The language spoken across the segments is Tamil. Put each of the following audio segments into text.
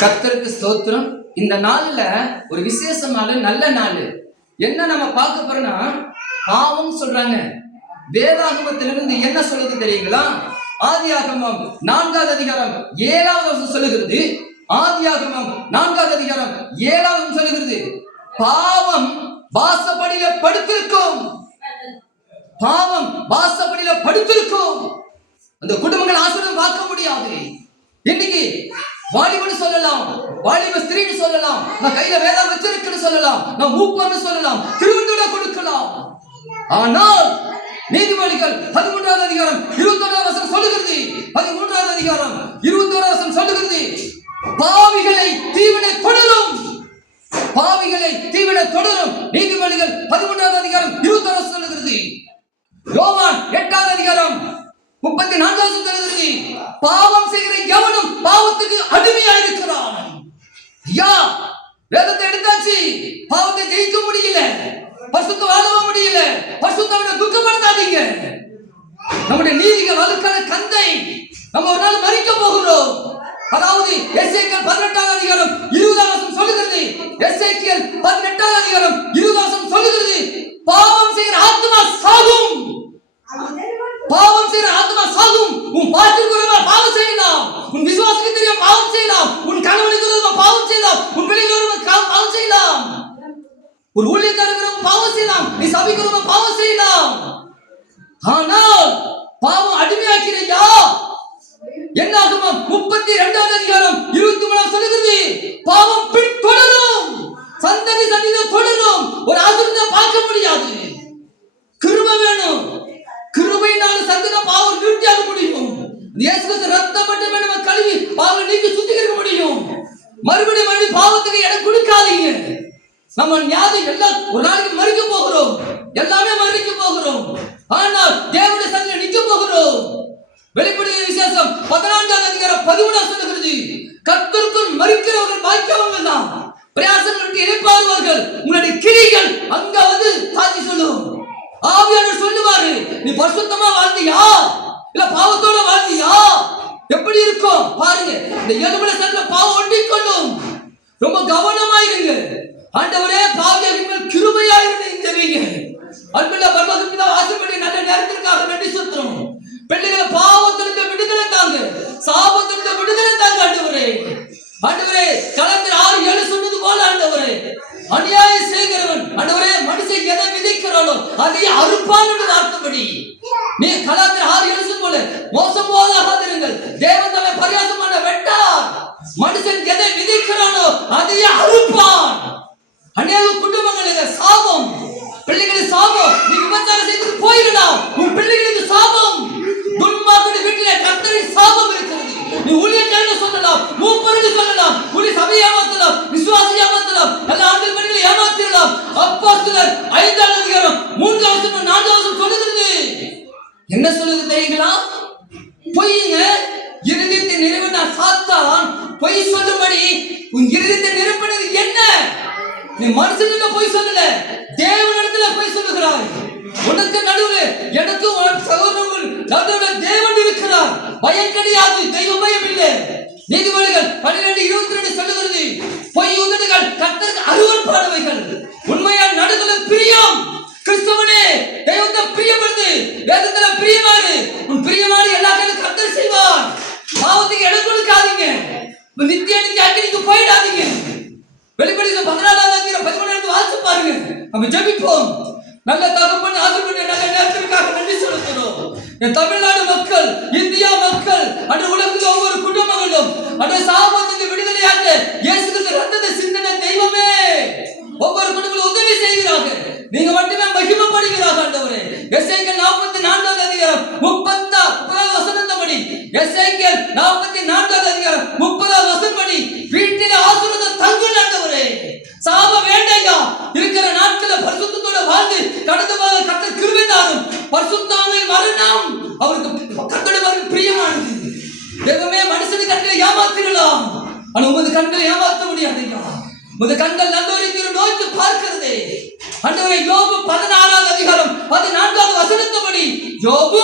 கர்த்தருக்கு ஸ்தோத்திரம். இந்த நாள்ல ஒரு விசேஷமான நல்ல நாள். என்ன நம்ம பார்க்க போறோம்னா, பாவம் சொல்றாங்க. வேதாகமத்திலிருந்து என்ன சொல்லுது தெரியுங்களா? ஆதியாகமம் 4வது அதிகாரம் 7வது வசனம் சொல்லுகிறது. ஆதியாகமம் 4வது அதிகாரம் 7வது வசனம் சொல்லுகிறது, பாவம் வாசப்படியில படுத்திருக்கும். பாவம் வாசப்படியில படுத்திருக்கும். அந்த குடும்பங்கள் ஆசீர்வாதம் பார்க்க முடியாது. இன்னைக்கு வாலிபன் சொல்லலாம், வாலிப ஸ்திரீன்னு சொல்லலாம், நான் கையில வேதம் வச்சிருக்குன்னு சொல்லலாம், நான் மூப்பர்னு சொல்லலாம், திருவிழா கொடுக்கலாம். ஆனால் நீதிமொழிகள் 13வது அதிகாரம் 21வது வசனம் சொல்லுகிறது, 13வது அதிகாரம் 21வது வசனம் சொல்லுகிறது, பாவிகளை தீவினை தொடரும். பாவிகளை தீவினை தொடரும். நீதிமொழிகள் 13வது அதிகாரம் 21வது வசனம் சொல்லுகிறது. யோவான் 8வது அதிகாரம் 34வது வசனம் சொல்லுகிறது, பாவம் செய்கிற எவனும் பாவத்துக்கு அடிமையாக இருக்கிறான். யா வேதத்தை எடுத்தாச்சு, பாவத்தை ஜெயிக்க முடியல, பரிசுத்த வாழவும் முடியல, பரிசுத்தவனை துக்கப்படுத்தாதீங்க. நம்முடைய நீதிகள் அதுக்கான கந்தை. நம்ம ஒரு நாள் மரிக்க போகிறோம். அதாவது எசேக்கியேல் 18வது அதிகாரம் 20வது வசனம் சொல்லுகிறது, எசேக்கியேல் 18வது அதிகாரம் 20வது வசனம் சொல்லுகிறது, பாவம் செய்கிற ஆத்மா சாகும். பாவம் செய்கிற ஆத்மா சாகும். உன் பாத்திரமா பாவம் செய்யலாம், உன் விசுவாசத்துக்கு தெரியும் பாவம் செய்யலாம், உன் கணவனுக்கு பாவம் செய்யலாம், உன் பிள்ளைகளுக்கு பாவம் செய்யலாம், ஒரு ஊழியக்காரருக்கு பாவம் செய்யலாம், நீ சபைக்கு பாவம் செய்யலாம். ஆனால் பாவம் அடிமையாக்கிறையா? என்னாகுமா? 32வது அதிகாரம் 23 சொல்லுகிறது, பாவம் பின் தொடரும், சந்ததி சந்ததி தொடரும். ஒரு ஆசீர்வாதம் பார்க்க முடியாது. கிருபை வேணும். கிருபையினால சந்தன பாவம் நிறுத்தியாக முடியும். இயேசுவின் ரத்தம் மட்டுமே நம்ம கழுவி பாவம் நீக்கி சுத்திகரிக்க முடியும். மறுபடியும் பாவத்துக்கு இடம் கொடுக்காதீங்க. நம்ம ஞாதி எல்லாம் ஒரு நாளைக்கு மறிக்க போகிறோம், எல்லாமே மறிக்க போகிறோம். ஆனால் தேவனுடைய சன்னிதியில் நிற்க போகிறோம். வெளிப்படுத்தின விசேஷம் 14வது அதிகாரம் 13 சொல்லுகிறது, கர்த்தருக்குள் மறிக்கிறவர்கள் பாக்கியவான்கள் தான், பிரயாசங்களுக்கு இளைப்பாறுவார்கள், உங்களுடைய கிரிகள் அங்க வந்து சாட்சி சொல்லும். ஆவியானவர் சொல்லுவாரு, நீ பரிசுத்தமா வாழ்ந்தியா இல்ல பாவத்தோட வாழ்ந்தியா? எப்படி இருக்கும் பாருங்க. இந்த எலும்புல சத்துல பாவம் ஒட்டிக்கொள்ளும். ரொம்ப கவனமாயிருங்க. ஆண்டவரே, பாவியாகிற கிருபையாயிருங்க. ஜெபிங்க. அன்புள்ள பரலோக பிதாவே, ஆசீர்வதி நல்ல நேரத்திற்காக நன்றி செலுத்துறோம். பிள்ளைகளை பாவத்திலிருந்து விடுதலை தாங்க, சாபத்திலிருந்து விடுதலை தாங்க ஆண்டவரே. ஆண்டவரே, கலந்தர் 6:7 சொன்னது போல ஆண்டவரே, அநியாயம் செய்கிறவன் ஆண்டவரே மனுஷன் எதை விதைக்கிறானோ அதை அறுப்பான் என்று வார்த்தைப்படி நீ கலந்தர் 6:7 போல மோசம் போகாதிருங்கள். தேவன் தம்மை பரியாசமான வெட்டார். மனுஷன் எதை விதைக்கிறானோ அதை அறுப்பான். அநேக குடும்பங்களுக்கு சாபம், பிள்ளைகளுக்கு சாபம். நீ விபச்சாரம் செய்து போயிடலாம், உன் பிள்ளைகளுக்கு சாபம். துன்மார்க்கனுடைய வீட்டிலே கர்த்தரின் சாபம் இருக்கிறது. நீ ஊழியக்காரன்னு சொல்லலாம், மூப்பருக்கு சொல்லலாம், ஊழிய சபையை ஏமாத்தலாம், விசுவாசியை ஏமாத்தலாம், நல்ல ஆண்கள் பெண்களை ஏமாத்திடலாம். அப்போஸ்தலர் 5வது அதிகாரம் 3வது வசனம் 4வது வசனம் சொல்லுகிறது. என்ன சொல்லுது தெரியுங்களா? பொய்யுங்க. இருதயத்தை நிரப்பின சாத்தான் பொய் சொல்லும்படி உன் இருதயத்தை நிரப்பினது என்ன? நீ மனுஷனிட பொய் சொல்லல, தேவனிடத்துல பொய் சொல்லுகிறாய். உனக்கு நடுவில் எனக்கு சகோதரர்கள் நடுவில் தேவன் இருக்கிறார். பயம் கிடையாது, தெய்வ பயம் இல்லை. நீதிமொழிகள் 12:22 சொல்லுகிறது, பொய் உதடுகள் கர்த்தருக்கு அருவருப்பானவைகள், உண்மையால் நடுவில் பிரியம். கிறிஸ்துவனே, தெய்வத்தை பிரியப்படுத்து, வேதத்துல பிரியமாறு. உன் பிரியமான எல்லா காரியங்களும் கர்த்தர் செய்வார். பாவத்துக்கு இடம் கொடுக்காதீங்க, நித்திய அக்கினிக்கு போயிடாதீங்க. வெளிப்படுத்தின 14வது அதிகாரம் 13 வாசித்து பாருங்க. நம்ம ஜெபிப்போம். நல்ல தகப்பன், ஆசீர்வதி நல்ல நேரத்திற்காக நன்றி செலுத்துகிறோம். என் தமிழ்நாடு மக்கள், இந்தியா மக்கள், அன்று உலகத்தில் ஒவ்வொரு குடும்பங்களும் அன்று சாபத்துக்கு விடுதலையாக இயேசு கிறிஸ்து ரத்தத்தை சிந்தின தெய்வமே, ஒவ்வொரு குடும்பங்களும் உதவி செய்கிறார்கள். நீங்க மட்டுமே மகிமைப்படுகிறார்கள் ஆண்டவரே. எசேக்கியேல் 44வது அதிகாரம் 30வது வசனத்தின்படி, எசேக்கியேல் 44வது அதிகாரம் 30வது வசனப்படி வீட்டிலே ஆசீர்வாதம் தங்கும் ஆண்டவரே. சாப வேண்டாயா. இருக்கிற நாட்களில் பரிசுத்தத்தோட வாழ்ந்து கடந்து போக கர்த்தர் கிருபை தாரும். பரிசுத்தவான்களின் மரணம் அவருக்கு கர்த்தருடைய மரணம் பிரியமானது. தேவமே, மனுஷனுக்கு கண்களை ஏமாத்திடலாம், ஆனா உமது கண்களை ஏமாற்ற முடியாது. உமது கண்கள் நல்லோருக்கு நோக்கி பார்க்கிறதே ஆண்டவரே. யோபு 16வது அதிகாரம் 14வது வசனத்தின்படி, யோபு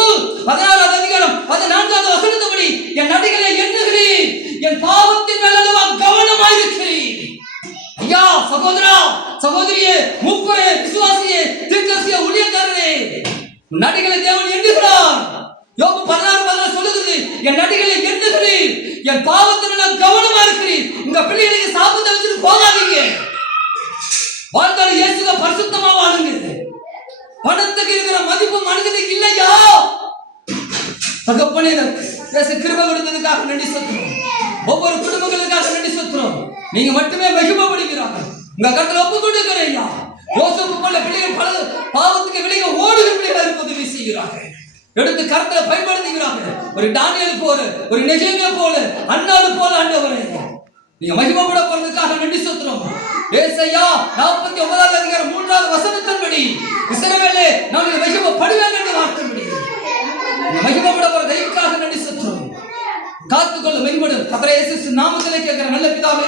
16வது அதிகாரம் 14வது வசனத்தின்படி, என் நடிகளை எண்ணுகிறேன், என் பாவத்தின் மேல் கவனம் பரிசுத்தமா வாழுங்க. பணத்துக்கு இருக்கிற மதிப்பு மனிதனுக்கு இல்லையா? தகப்பனே பேச கிருபை கொடுத்ததுக்காக நன்றி செலுத்துறோம். ஒவ்வொரு குடும்பங்களுக்காக நன்றி செலுத்துறோம். நீங்க மட்டுமே மகிமைப்படுகிறாங்க. உங்க கருத்துல ஒப்பு கொடுக்கிறேன். யோசேப்பு போல பிள்ளைகள் பல பாவத்துக்கு வெளியே ஓடுகிற பிள்ளைகள் இருப்பது உதவி செய்கிறாங்க. எடுத்து கருத்துல பயன்படுத்துகிறாங்க. ஒரு தானியேல் போல, ஒரு நெகேமியா போல, அன்னாள் போல ஆண்டவரே நீங்க மகிமைப்பட போறதுக்காக நன்றி செலுத்துறோம். ஏசாயா 49 அதிகாரம் 3வது வசனத்தின்படி இஸ்ரவேலே நான் மகிமைப்படுவேன் என்று வார்த்தைப்படி மகிமைப்பட போற தெய்வத்துக்காக நன்றி செலுத்துறோம். காத்துக்கொள்ள மகிமைப்படும் கர்த்தர் இயேசு நாமத்திலே கேட்கிற நல்ல பிதாவே.